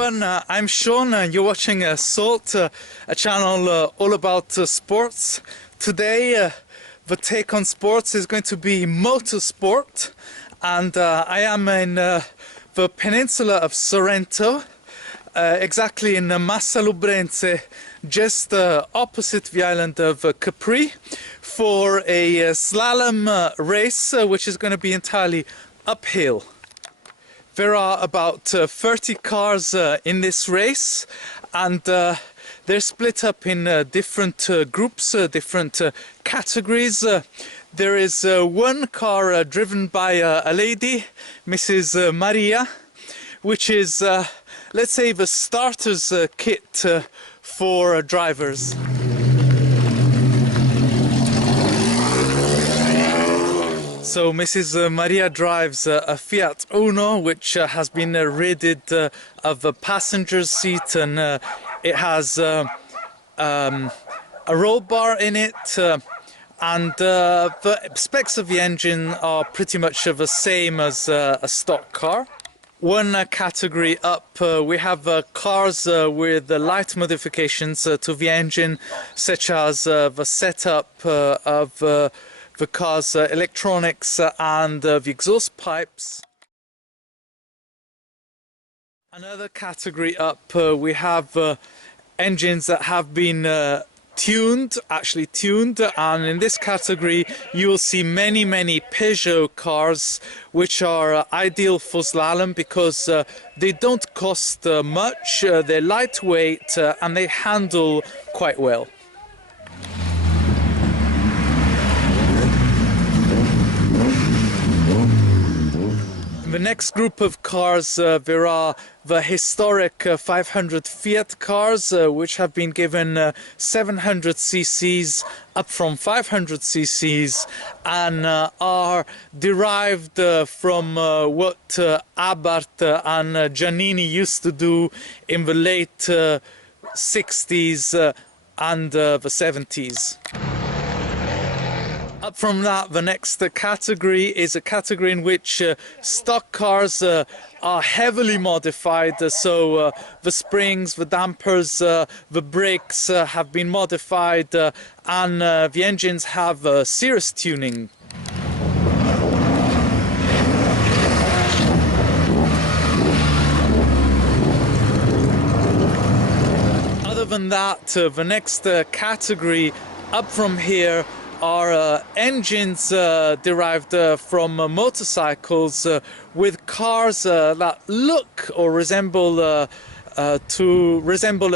everyone, I'm Sean and you're watching Salt, a channel all about sports. Today the take on sports is going to be motorsport, and I am in the peninsula of Sorrento, exactly in Massa Lubrense, just opposite the island of Capri, for a slalom race which is going to be entirely uphill. There are about 30 cars in this race, and they're split up in different groups, different categories. There is one car driven by a lady, Mrs. Maria, which is, let's say, the starter's kit for drivers. So Mrs. Maria drives a Fiat Uno, which has been ridded of a passenger's seat, and it has a roll bar in it, and the specs of the engine are pretty much the same as a stock car. One category up, we have cars with light modifications to the engine, such as the setup of the car's electronics and the exhaust pipes. Another category up, we have engines that have been actually tuned, and in this category you will see many Peugeot cars, which are ideal for slalom because they don't cost much, they're lightweight, and they handle quite well. The next group of cars, there are the historic 500 Fiat cars, which have been given 700 cc's up from 500 cc's, and are derived from what Abarth and Giannini used to do in the late 60s and the 70s. Up from that, the next category is a category in which stock cars are heavily modified, so the springs, the dampers, the brakes have been modified, and the engines have serious tuning. Other than that, the next category up from here are engines derived from motorcycles, with cars that look or resemble a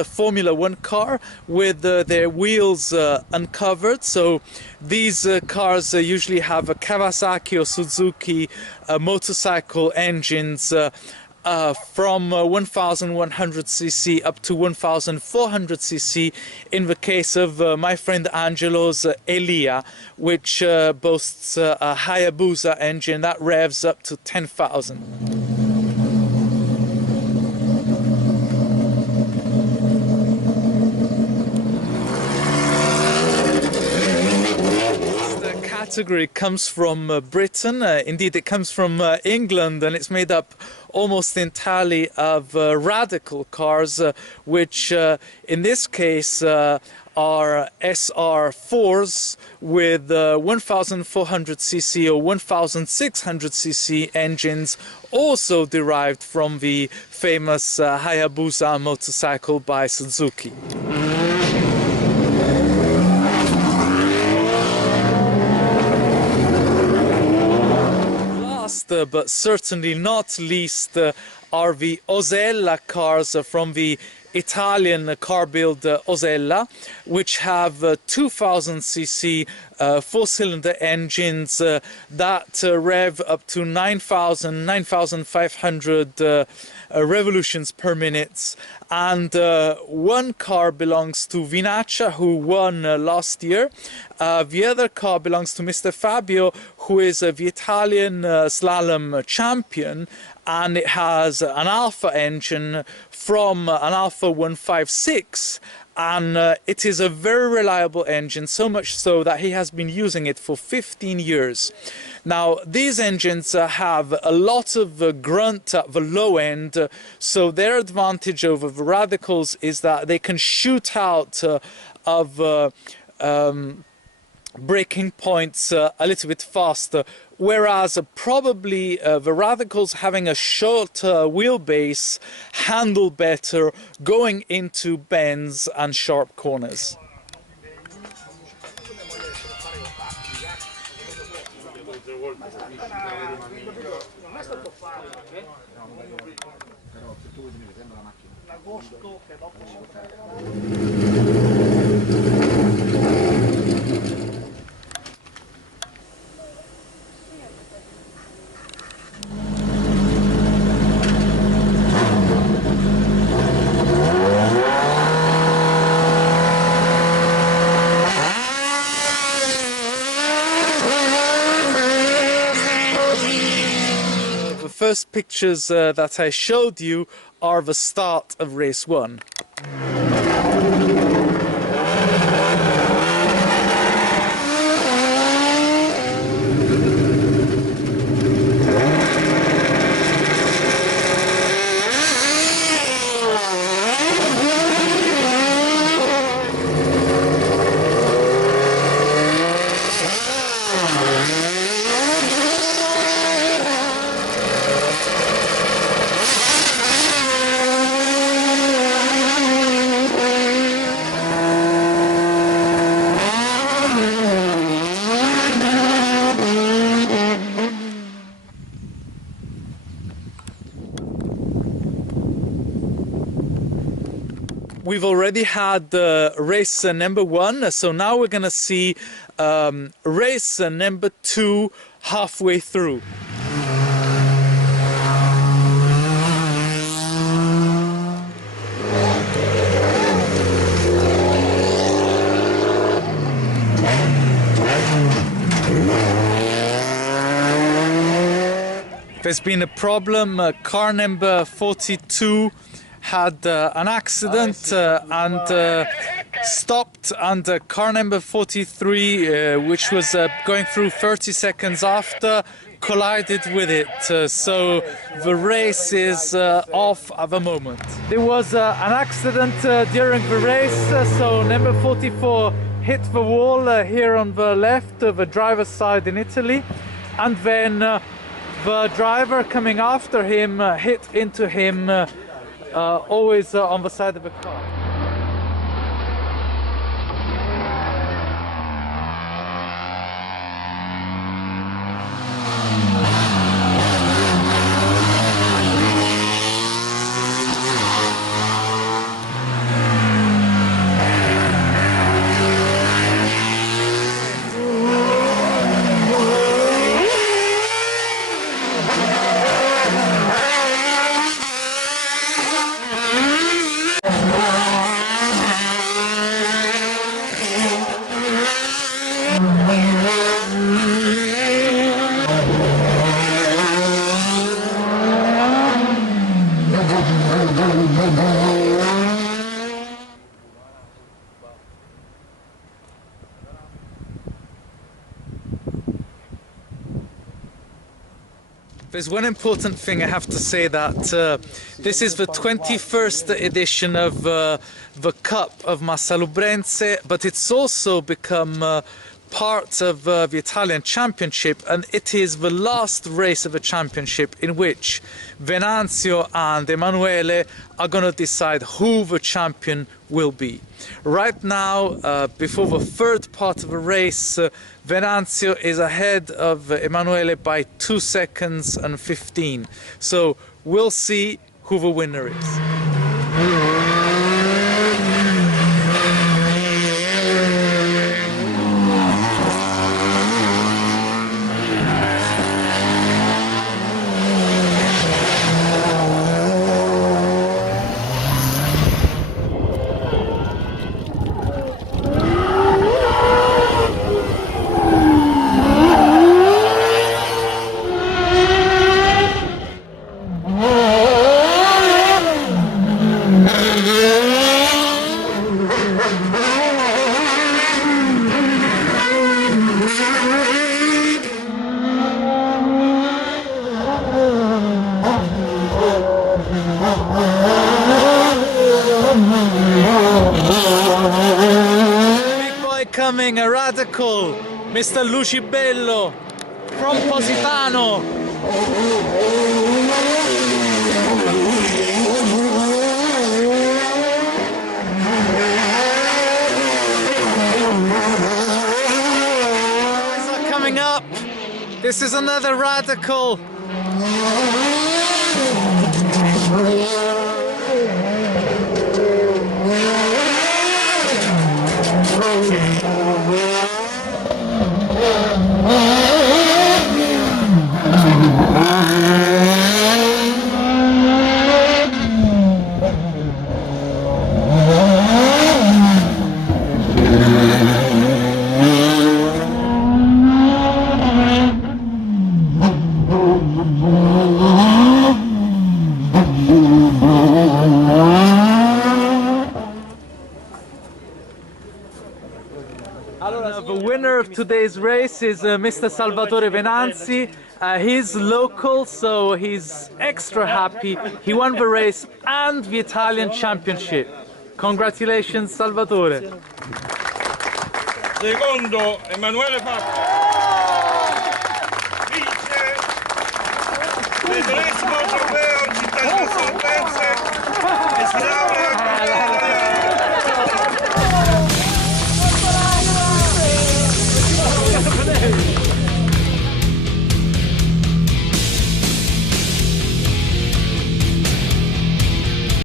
Formula 1 car, with their wheels uncovered. So these cars usually have a Kawasaki or Suzuki motorcycle engines from 1100 cc up to 1400 cc, in the case of my friend Angelo's Elia, which boasts a hayabusa engine that revs up to 10,000. Category comes from Britain, indeed it comes from England, and it's made up almost entirely of radical cars, which in this case are SR4s with 1400 cc or 1600 cc engines, also derived from the famous Hayabusa motorcycle by Suzuki. But certainly not least are the Osella cars from the Italian car build Osella, which have 2000 cc four-cylinder engines that rev up to 9,500 revolutions per minute. And one car belongs to Vinaccia, who won last year. The other car belongs to Mr. Fabio, who is the Italian Slalom Champion, and it has an alfa engine from an Alfa 156 and it is a very reliable engine, so much so that he has been using it for 15 years. Now, these engines have a lot of grunt at the low end, so their advantage over the radicals is that they can shoot out of braking points a little bit faster, whereas probably the radicals, having a shorter wheelbase, handle better going into bends and sharp corners. First pictures that I showed you are the start of race 1. We've already had race number 1, so now we're gonna see race number 2 halfway through. There's been a problem. Car number 42 had an accident and stopped, and car number 43, which was going through 30 seconds after, collided with it. So the race is off at the moment. There was an accident during the race, so number 44 hit the wall here on the left, the driver's side in Italy, and then the driver coming after him hit into him, always on the side of the car. There's one important thing I have to say, that this is the 21st edition of the Cup of Massa Lubrense, but it's also become part of the Italian Championship, and it is the last race of the championship in which Venanzio and Emanuele are going to decide who the champion will be. Right now, before the third part of the race, Venanzio is ahead of Emanuele by 2 seconds and 15. So we'll see who the winner is. radical, Mr. Lucibello from Positano. Guys are coming up. This is another radical. The winner of today's race is Mr. Salvatore Venanzi. He's local, so he's extra happy. He won the race and the Italian Championship. Congratulations, Salvatore. Secondo Emanuele Pappa. Vice vedremo